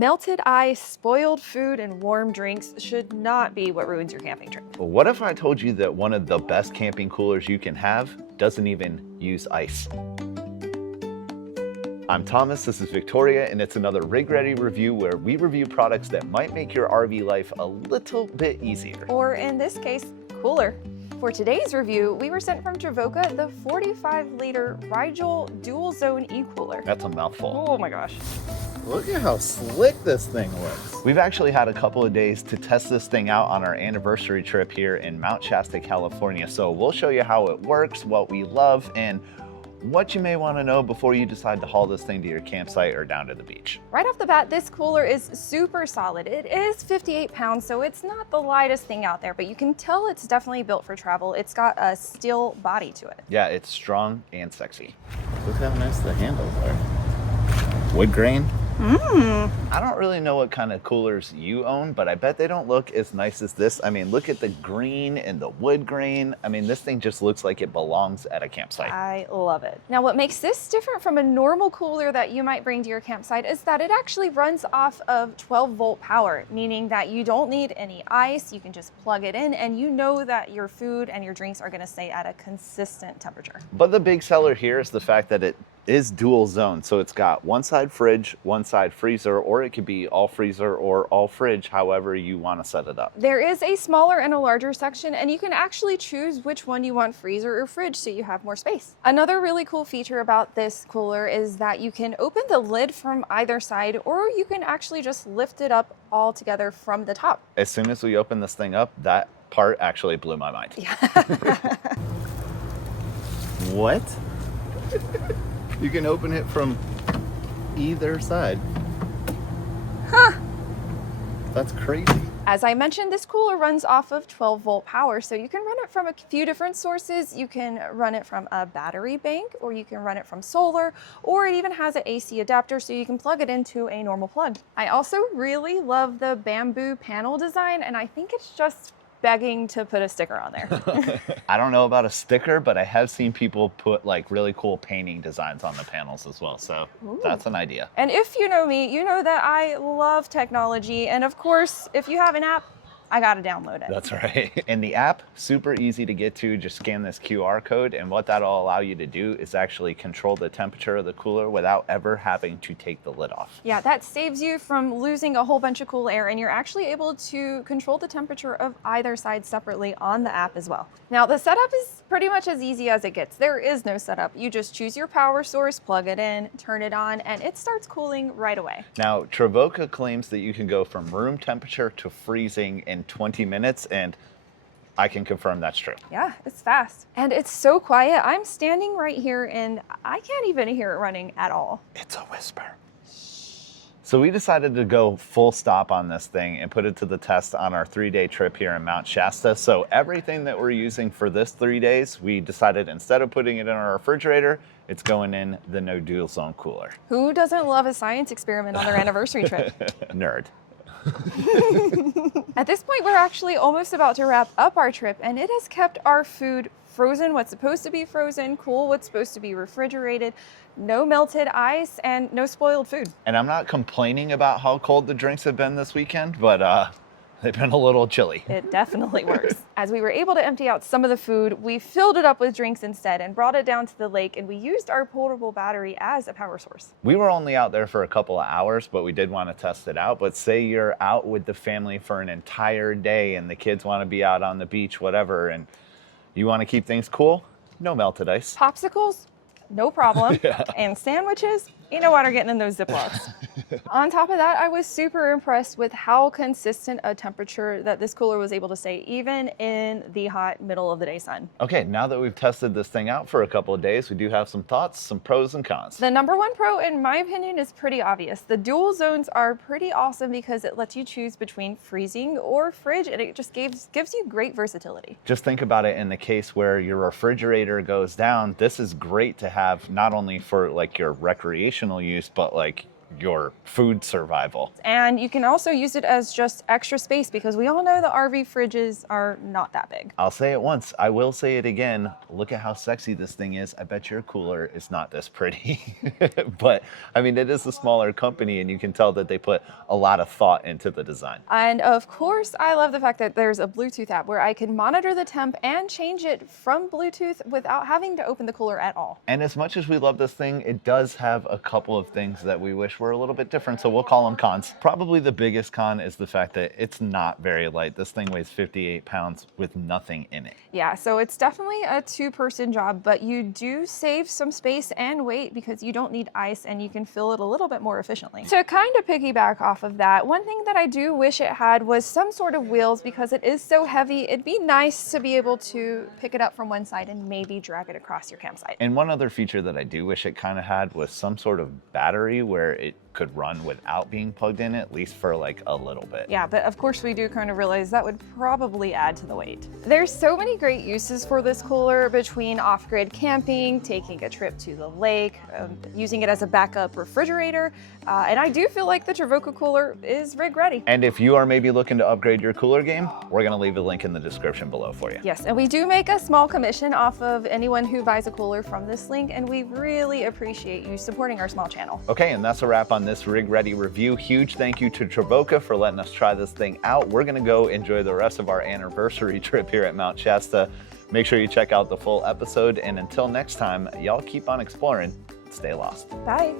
Melted ice, spoiled food, and warm drinks should not be what ruins your camping trip. But what if I told you that one of the best camping coolers you can have doesn't even use ice? I'm Thomas, this is Victoria, and it's another Rig Ready review where we review products that might make your RV life a little bit easier. Or in this case, cooler. For today's review, we were sent from Travoca the 45-liter Rigel dual zone eCooler. That's a mouthful. Oh my gosh. Look at how slick this thing looks. We've actually had a couple of days to test this thing out on our anniversary trip here in Mount Shasta, California. So we'll show you how it works, what we love, and what you may want to know before you decide to haul this thing to your campsite or down to the beach. Right off the bat, this cooler is super solid. It is 58 pounds, so it's not the lightest thing out there, but you can tell it's definitely built for travel. It's got a steel body to it. Yeah, it's strong and sexy. Look how nice the handles are. Wood grain. I don't really know what kind of coolers you own, but I bet they don't look as nice as this. I mean, look at the green and the wood grain. I mean, this thing just looks like it belongs at a campsite. I love it. Now, what makes this different from a normal cooler that you might bring to your campsite is that it actually runs off of 12-volt power, meaning that you don't need any ice. You can just plug it in, and you know that your food and your drinks are going to stay at a consistent temperature. But the big seller here is the fact that it is dual zone. So it's got one side fridge, one side freezer, or it could be all freezer or all fridge, however you want to set it up. There is a smaller and a larger section, and you can actually choose which one you want, freezer or fridge, so you have more space. Another really cool feature about this cooler is that you can open the lid from either side, or you can actually just lift it up all together from the top. As soon as we open this thing up, that part actually blew my mind. Yeah. What? You can open it from either side. Huh. That's crazy. As I mentioned, this cooler runs off of 12-volt power, so you can run it from a few different sources. You can run it from a battery bank, or you can run it from solar, or it even has an AC adapter, so you can plug it into a normal plug. I also really love the bamboo panel design, and I think it's just begging to put a sticker on there. I don't know about a sticker, but I have seen people put like really cool painting designs on the panels as well. So that's an idea. And if you know me, you know that I love technology. And of course, if you have an app, I gotta download it. That's right. And the app, super easy to get to. Just scan this QR code, and what that'll allow you to do is actually control the temperature of the cooler without ever having to take the lid off. Yeah, that saves you from losing a whole bunch of cool air, and you're actually able to control the temperature of either side separately on the app as well. Now, the setup is pretty much as easy as it gets. There is no setup. You just choose your power source, plug it in, turn it on, and it starts cooling right away. Now, Travoca claims that you can go from room temperature to freezing in 20 minutes, and I can confirm that's true. Yeah, it's fast. And it's so quiet. I'm standing right here and I can't even hear it running at all. It's a whisper. So we decided to go full stop on this thing and put it to the test on our 3-day trip here in Mount Shasta. So everything that we're using for this 3 days, we decided instead of putting it in our refrigerator, it's going in the no dual zone cooler. Who doesn't love a science experiment on their anniversary trip? Nerd. At this point, we're actually almost about to wrap up our trip, and it has kept our food frozen, what's supposed to be frozen, cool, what's supposed to be refrigerated, no melted ice, and no spoiled food. And I'm not complaining about how cold the drinks have been this weekend, but they've been a little chilly. It definitely works. As we were able to empty out some of the food, we filled it up with drinks instead and brought it down to the lake, and we used our portable battery as a power source. We were only out there for a couple of hours, but we did want to test it out. But say you're out with the family for an entire day and the kids want to be out on the beach, whatever, and you want to keep things cool, no melted ice. Popsicles, no problem. Yeah. And sandwiches, you know what are getting in those Ziplocs. On top of that, I was super impressed with how consistent a temperature that this cooler was able to stay, even in the hot middle of the day sun. Okay, now that we've tested this thing out for a couple of days, we do have some thoughts, some pros and cons. The number one pro, in my opinion, is pretty obvious. The dual zones are pretty awesome because it lets you choose between freezing or fridge, and it just gives you great versatility. Just think about it in the case where your refrigerator goes down. This is great to have not only for like your recreational use, but like your food survival. And you can also use it as just extra space because we all know the RV fridges are not that big. I'll say it once, I will say it again. Look at how sexy this thing is. I bet your cooler is not this pretty. But I mean, it is a smaller company and you can tell that they put a lot of thought into the design. And of course, I love the fact that there's a Bluetooth app where I can monitor the temp and change it from Bluetooth without having to open the cooler at all. And as much as we love this thing, it does have a couple of things that we wish were a little bit different, so we'll call them cons. Probably the biggest con is the fact that it's not very light. This thing weighs 58 pounds with nothing in it. Yeah, so it's definitely a two-person job, but you do save some space and weight because you don't need ice and you can fill it a little bit more efficiently. To kind of piggyback off of that, one thing that I do wish it had was some sort of wheels because it is so heavy. It'd be nice to be able to pick it up from one side and maybe drag it across your campsite. And one other feature that I do wish it kind of had was some sort of battery where it could run without being plugged in, at least for like a little bit. Yeah, but of course we do kind of realize that would probably add to the weight. There's so many great uses for this cooler between off-grid camping, taking a trip to the lake, using it as a backup refrigerator, and I do feel like the Travoca cooler is rig ready. And if you are maybe looking to upgrade your cooler game, we're gonna leave a link in the description below for you. Yes, and we do make a small commission off of anyone who buys a cooler from this link, and we really appreciate you supporting our small channel. Okay, and that's a wrap on this Rig Ready review. Huge thank you to Travoca for letting us try this thing out. We're gonna go enjoy the rest of our anniversary trip here at Mount Shasta. Make sure you check out the full episode, and until next time, y'all keep on exploring. Stay lost. Bye.